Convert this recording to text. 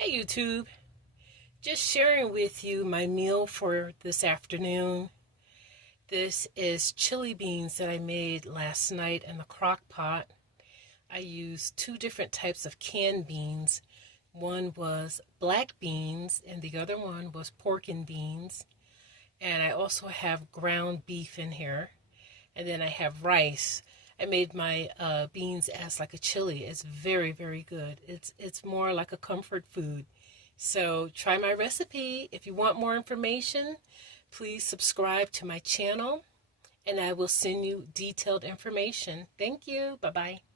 Hey YouTube, just sharing with you my meal for this afternoon. This is chili beans that I made last night in the crock pot. I used two different types of canned beans. One was black beans and the other one was pork and beans. And I also have ground beef in here. And then I have rice. I made my beans as like a chili. It's very, very good. It's more like a comfort food. So try my recipe. If you want more information, please subscribe to my channel and I will send you detailed information. Thank you. Bye-bye.